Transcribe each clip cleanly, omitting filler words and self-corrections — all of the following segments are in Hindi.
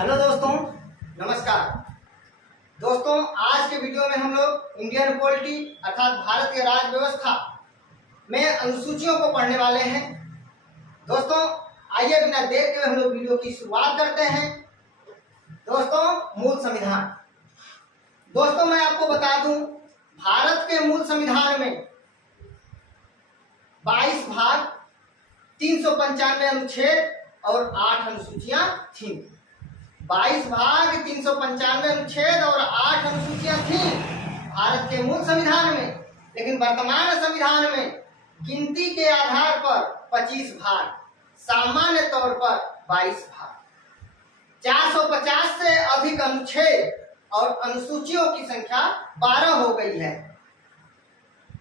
हेलो दोस्तों, नमस्कार। दोस्तों, आज के वीडियो में हम लोग इंडियन पॉलिटी अर्थात भारतीय राज्य व्यवस्था में अनुसूचियों को पढ़ने वाले हैं। दोस्तों, आइए बिना देर के हम लोग वीडियो की शुरुआत करते हैं। दोस्तों, मूल संविधान। दोस्तों, मैं आपको बता दूं, भारत के मूल संविधान में 22 भाग, 395 अनुच्छेद और 8 अनुसूचियां थीं। 22 भाग, 395 अनुच्छेद और 8 अनुसूचियां थीं भारत के मूल संविधान में। लेकिन वर्तमान संविधान में गिनती के आधार पर 25 भाग, सामान्य तौर पर 22 भाग, 450 से अधिक अनुच्छेद और अनुसूचियों की संख्या 12 हो गई है।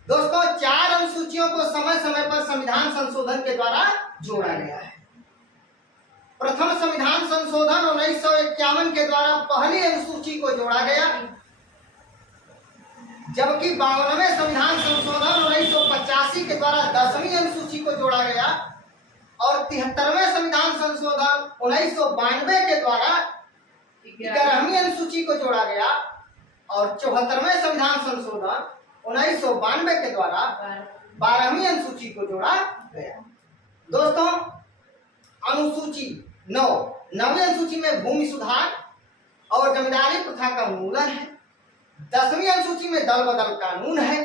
दोस्तों, 4 अनुसूचियों को समय समय पर संविधान संशोधन के द्वारा जोड़ा गया है। प्रथम संविधान संशोधन 1951 के द्वारा पहली अनुसूची को जोड़ा गया, जबकि 52वें संविधान संशोधन 1985 के द्वारा 10वीं अनुसूची को जोड़ा गया और 73वें संविधान संशोधन 1992 के द्वारा 11वीं अनुसूची को जोड़ा गया और 74वें संविधान संशोधन 1992 के द्वारा 12वीं अनुसूची को जोड़ा गया। दोस्तों, अनुसूची 9वीं अनुसूची में भूमि सुधार और जमींदारी प्रथा का उन्मूलन है। 10वीं अनुसूची में दल बदल कानून है।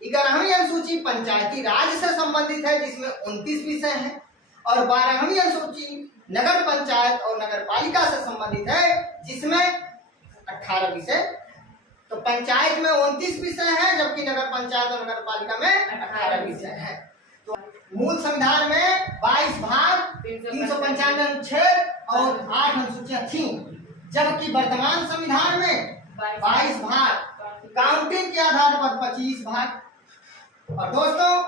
11वीं अनुसूची पंचायती राज से संबंधित है, जिसमें 29 विषय हैं और 12वीं अनुसूची नगर पंचायत और नगर पालिका से संबंधित है, जिसमें 18 विषय। तो पंचायत में 29 विषय हैं, जबकि नगर पंचायत और नगर पालिका में 18 विषय हैं। तो मूल संविधान में 22 भाग, 395 अनुच्छेद और 8 अनुसूचियां थीं, जबकि वर्तमान संविधान में 22 भाग, काउंटिंग के आधार पर 25 भाग और दोस्तों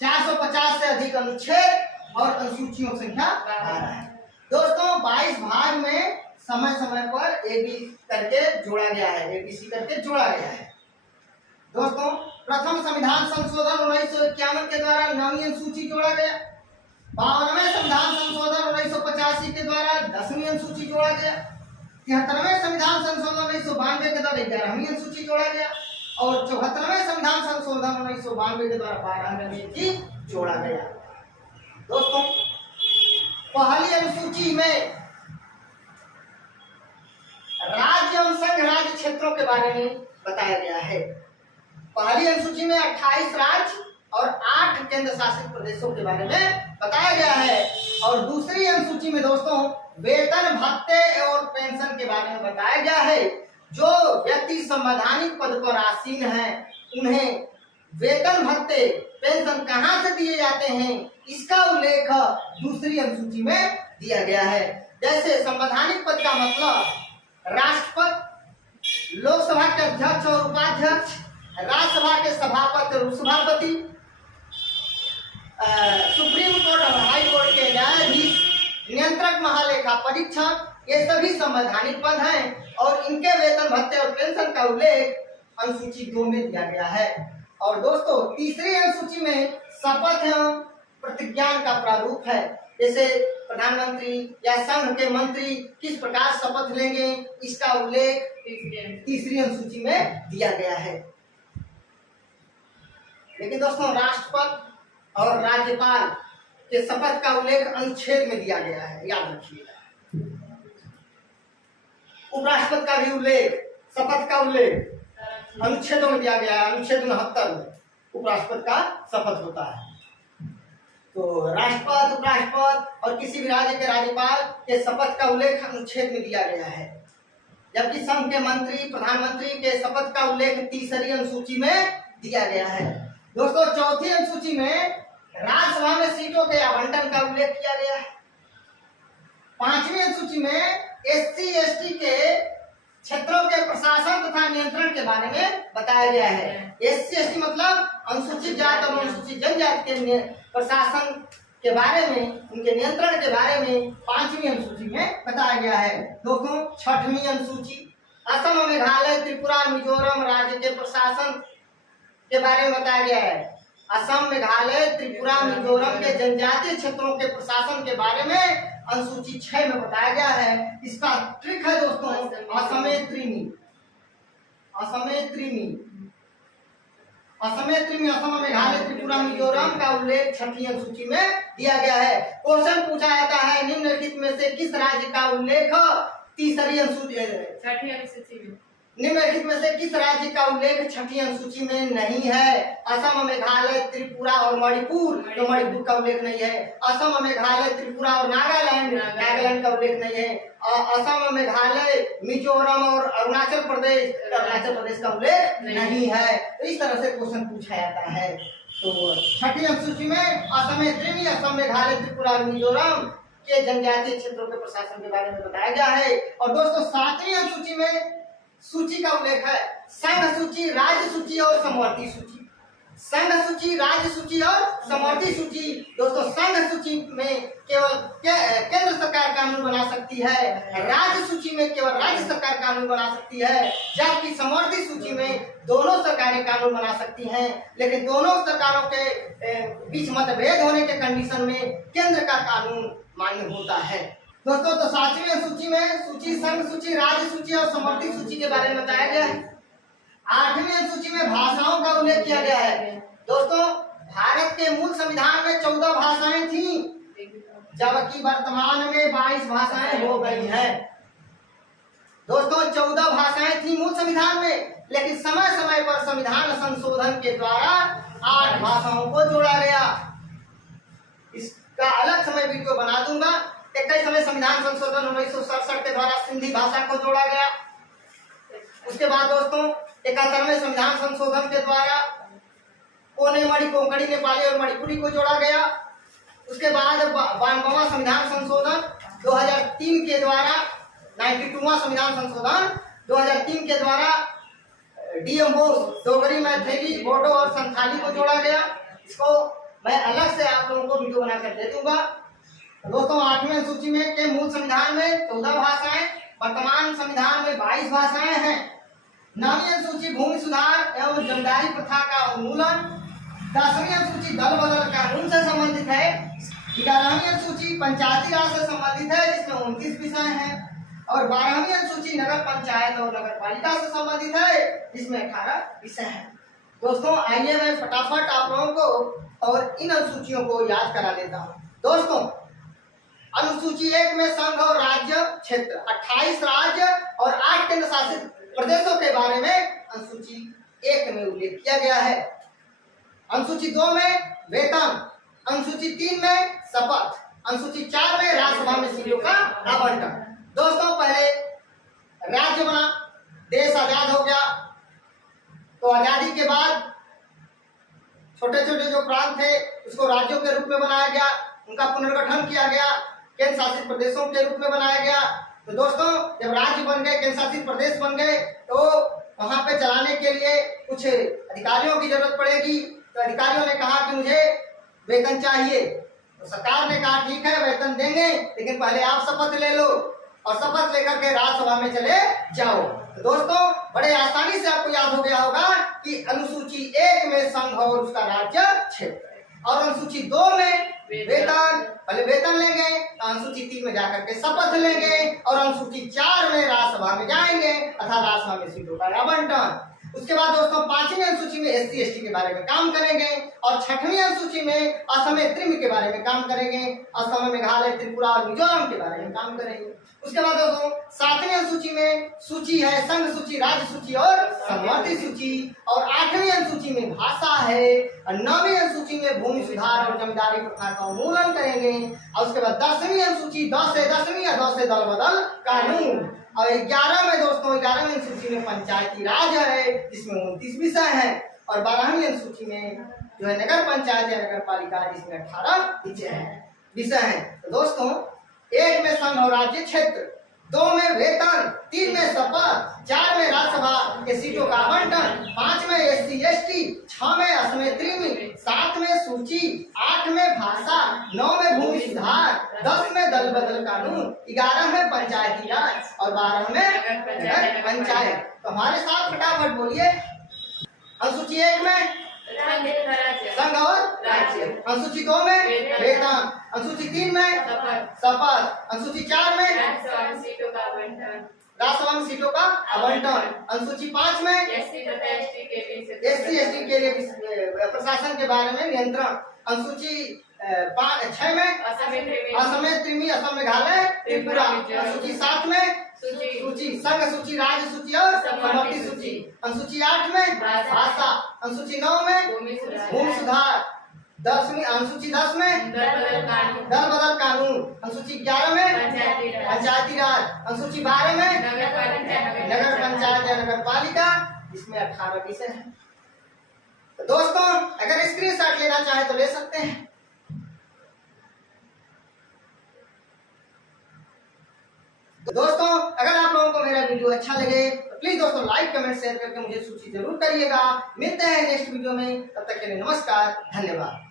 450 से अधिक अनुच्छेद और अनुसूचियों की संख्या 12 है। दोस्तों, 22 भाग में समय समय पर एबी करके जोड़ा गया है, एबीसी करके जोड़ा गया है। दोस्तों, प्रथम संविधान संशोधन 1951 के द्वारा 9वीं अनुसूची जोड़ा गया। 52वें संविधान संशोधन 1985 के द्वारा 10वीं अनुसूची जोड़ा गया। 73वें संविधान संशोधन 1992 के द्वारा 11वीं अनुसूची जोड़ा गया और 74वें संविधान संशोधन 1992 के द्वारा 12वीं अनुसूची जोड़ा गया। दोस्तों, पहली अनुसूची में राज्य एवं संघ राज्य क्षेत्रों के बारे में बताया गया है। पहली अनुसूची में 28 राज्य और 8 केंद्र शासित प्रदेशों के बारे में बताया गया है और दूसरी अनुसूची में दोस्तों वेतन भत्ते और पेंशन के बारे में बताया गया है। जो व्यक्ति संवैधानिक पद पर आसीन हैं, उन्हें वेतन भत्ते पेंशन कहां से दिए जाते हैं, इसका उल्लेख दूसरी अनुसूची में दिया गया है। जैसे संवैधानिक पद का मतलब राष्ट्रपति, लोकसभा के अध्यक्ष और उपाध्यक्ष, राज्यसभा के सभापति और उपसभापति, सुप्रीम कोर्ट और हाई कोर्ट के न्यायाधीश, नियंत्रक महालेखा परीक्षक, ये सभी संवैधानिक पद हैं और इनके वेतन भत्ते और पेंशन का उल्लेख अनुसूची 2 में दिया गया है। और दोस्तों, तीसरी अनुसूची में शपथ एवं प्रतिज्ञान का प्रारूप है। जैसे प्रधानमंत्री या संघ के मंत्री किस प्रकार शपथ लेंगे, इसका उल्लेख तीसरी अनुसूची में दिया गया है। लेकिन दोस्तों, राष्ट्रपति और राज्यपाल के शपथ का उल्लेख अनुच्छेद में दिया गया है, याद रखिएगा। उपराष्ट्रपति का भी उल्लेख, शपथ का उल्लेख अनुच्छेदों में दिया गया है। अनुच्छेद 69 में उपराष्ट्रपति का शपथ होता है। तो राष्ट्रपति, उपराष्ट्रपति और किसी भी राज्य के राज्यपाल के शपथ का उल्लेख अनुच्छेद में दिया गया है, जबकि संघ के मंत्री, प्रधानमंत्री के शपथ का उल्लेख तीसरी अनुसूची में दिया गया है। दोस्तों, चौथी अनुसूची में राज्यसभा में सीटों के आवंटन का उल्लेख किया गया है। 5वीं अनुसूची में एससी एसटी के क्षेत्रों के प्रशासन तथा नियंत्रण के बारे में बताया गया है। एससी एसटी मतलब अनुसूचित जाति और अनुसूचित जनजाति के प्रशासन के बारे में, उनके नियंत्रण के बारे में 5वीं अनुसूची में बताया गया है। दोस्तों, 6वीं अनुसूची असम, मेघालय, त्रिपुरा, मिजोरम राज्य के प्रशासन के बारे में बताया गया है। असम, मेघालय, त्रिपुरा, मिजोरम के जनजातीय क्षेत्रों के प्रशासन के बारे में अनुसूची 6 में बताया गया है। इसका ट्रिक है दोस्तों असमेय त्रिमी। असम, मेघालय, त्रिपुरा, मिजोरम का उल्लेख 6वीं अनुसूची में दिया गया है। क्वेश्चन पूछा जाता है निम्नलिखित में से किस राज्य का उल्लेख तीसरी अनुसूची, 6वीं अनुसूची में, निम्नलिखित में से किस राज्य का उल्लेख 6वीं अनुसूची में नहीं है? असम, मेघालय, त्रिपुरा और मणिपुर, तो मणिपुर का उल्लेख नहीं है। असम, मेघालय, त्रिपुरा और नागालैंड का उल्लेख नहीं है। असम, मेघालय, मिजोरम और अरुणाचल प्रदेश का उल्लेख नहीं है। तो इस तरह से क्वेश्चन पूछा जाता है। तो 6वीं अनुसूची में असम, असम, मेघालय, त्रिपुरा और मिजोरम के जनजातीय क्षेत्रों के प्रशासन के बारे में बताया गया है। और दोस्तों 7वीं अनुसूची में सूची का उल्लेख है संघ सूची, राज्य सूची और समवर्ती सूची। संघ सूची, राज्य सूची और समवर्ती सूची। दोस्तों संघ सूची में केवल केंद्र सरकार कानून बना सकती है, राज्य सूची में केवल राज्य सरकार कानून बना सकती है, जबकि समवर्ती सूची में दोनों सरकारें कानून बना सकती हैं। लेकिन दोनों सरकारों के बीच मतभेद होने के कंडीशन में केंद्र का कानून मान्य होता है। दोस्तों तो 7वीं अनुसूची में सूची संघ सूची, राज्य सूची और समवर्ती सूची के बारे में बताया गया है। 8वीं अनुसूची में भाषाओं का उल्लेख किया गया है। दोस्तों भारत के मूल संविधान में 14 भाषाएं थी, जबकि वर्तमान में 22 भाषाएं हो गई हैं। दोस्तों 14 भाषाएं थी मूल संविधान में, लेकिन समय समय पर संविधान संशोधन के द्वारा 8 भाषाओं को जोड़ा गया। इसका अलग समय वीडियो बना दूंगा। 21वें संविधान संशोधन 1967 के द्वारा सिंधी भाषा को जोड़ा गया। उसके बाद दोस्तों 71वें संविधान संशोधन के द्वारा कोनेमणि, कोंकणी, नेपाली और मणिपुरी को जोड़ा गया। उसके बाद 92वां संविधान संशोधन 2003 के द्वारा, 92वां संविधान संशोधन 2003 के द्वारा डीएमओ, डोगरी, मैथिली, बोडो और संथाली को जोड़ा गया। इसको मैं अलग से आप लोगों को वीडियो बनाकर दे दूंगा। दोस्तों 8वीं अनुसूची में के मूल संविधान में 14 भाषाएं, वर्तमान संविधान में 22 भाषाएं हैं। 9वीं अनुसूची भूमि सुधार एवं जमींदारी प्रथा का उन्मूलन। 10वीं अनुसूची दल बदल कानून से संबंधित है। 11वीं अनुसूची पंचायती राज से संबंधित है, जिसमें 29 विषय हैं। और 12वीं अनुसूची नगर पंचायत और नगर पालिका से संबंधित है, जिसमें 18 विषय हैं। दोस्तों आइए मैं फटाफट आप लोगों को और इन अनुसूचियों को याद करा देता हूँ। दोस्तों अनुसूची 1 में संघ और राज्य क्षेत्र, 28 राज्य और 8 केंद्र शासित प्रदेशों के बारे में अनुसूची 1 में उल्लेख किया गया है। अनुसूची 2 में वेतन, अनुसूची 3 में शपथ, अनुसूची 4 में राज्यसभा में सीटों का आवंटन। दोस्तों पहले राज्य बना, देश आजाद हो गया, तो आजादी के बाद छोटे छोटे जो प्रांत थे उसको राज्यों के रूप में बनाया गया, उनका पुनर्गठन किया गया, केंद्र शासित प्रदेशों के रूप में बनाया गया। तो दोस्तों जब राज्य बन गए, केंद्र शासित प्रदेश बन गए, तो वहां पे चलाने के लिए कुछ अधिकारियों की जरूरत पड़ेगी। तो अधिकारियों ने कहा कि मुझे वेतन चाहिए। तो सरकार ने कहा ठीक है वेतन देंगे, लेकिन पहले आप शपथ ले लो और शपथ लेकर के राज्यसभा में चले जाओ। तो दोस्तों बड़े आसानी से आपको याद हो गया होगा कि अनुसूची 1 में संघ और उसका राज्य क्षेत्र, और अनुसूची 2 में वेतन, पहले वेतन लेंगे, तो अनुसूची 3 में जाकर के शपथ लेंगे, और अनुसूची 4 में राज्यसभा में जाएंगे अर्थात राज्यसभा में सीटों का आवंटन। उसके बाद दोस्तों 5वीं अनुसूची में SC ST के बारे में काम करेंगे, और 6वीं अनुसूची में असम त्रिम के बारे में काम करेंगे, असम, मेघालय, त्रिपुरा और मिजोरम के बारे में काम करेंगे। उसके बाद दोस्तों 7वीं अनुसूची में सूची है संघ सूची, राज्य सूची और समवर्ती सूची, और 8वीं अनुसूची में भाषा है, और 9वीं अनुसूची में भूमि सुधार और जमींदारी प्रथा का उन्मूलन करेंगे। और उसके बाद 10वीं अनुसूची 10 से 10वीं या 10 से दल बदल कानून, और 11 में दोस्तों 11वीं अनुसूची में पंचायती राज है, जिसमें 29 विषय है, और 12वीं अनुसूची में जो है नगर पंचायत या नगर पालिका, जिसमें 18 विषय है। तो दोस्तों 1 में संघ और राज्य क्षेत्र, 2 में वेतन, 3 में शपथ, 4 में राज्यसभा के सीटों का आवंटन, 5 में SC ST, 6 में असम त्रिम, 7 में सूची, 8 में भाषा, 9 में भूमि सुधार, 10 में दल बदल कानून, 11 में पंचायती राज और 12 में नगर पंचायत। तो हमारे साथ फटाफट बोलिए। अनुसूची 1 में संघ और राज्य, अनुसूची 2 में वेतन, अनुसूची 3 में शपथ। अनुसूची 4 में राज्यसभा में सीटों का आवंटन। अनुसूची 5 में SC/ST के लिए प्रशासन के बारे में नियंत्रण। अनुसूची 6 में असम में त्रिमी, असम मेघालय त्रिपुरा। अनुसूची 7 में सूची संघ सूची, राज्य सूची और समवर्ती सूची। अनुसूची 8 में भाषा। अनुसूची 9 में भूमि सुधार। अनुसूची 10 में दल बदल कानून। अनुसूची 11 में पंचायती राज। अनुसूची 12 में नगर पंचायत या नगर पालिका। इसमें 18 विषय है। तो दोस्तों अगर स्क्रीनशॉट लेना चाहे तो ले सकते हैं। दोस्तों अगर आप लोगों को मेरा वीडियो अच्छा लगे तो प्लीज दोस्तों लाइक कमेंट शेयर करके मुझे सूचित जरूर करिएगा। मिलते हैं नेक्स्ट वीडियो में, तब तक के लिए नमस्कार, धन्यवाद।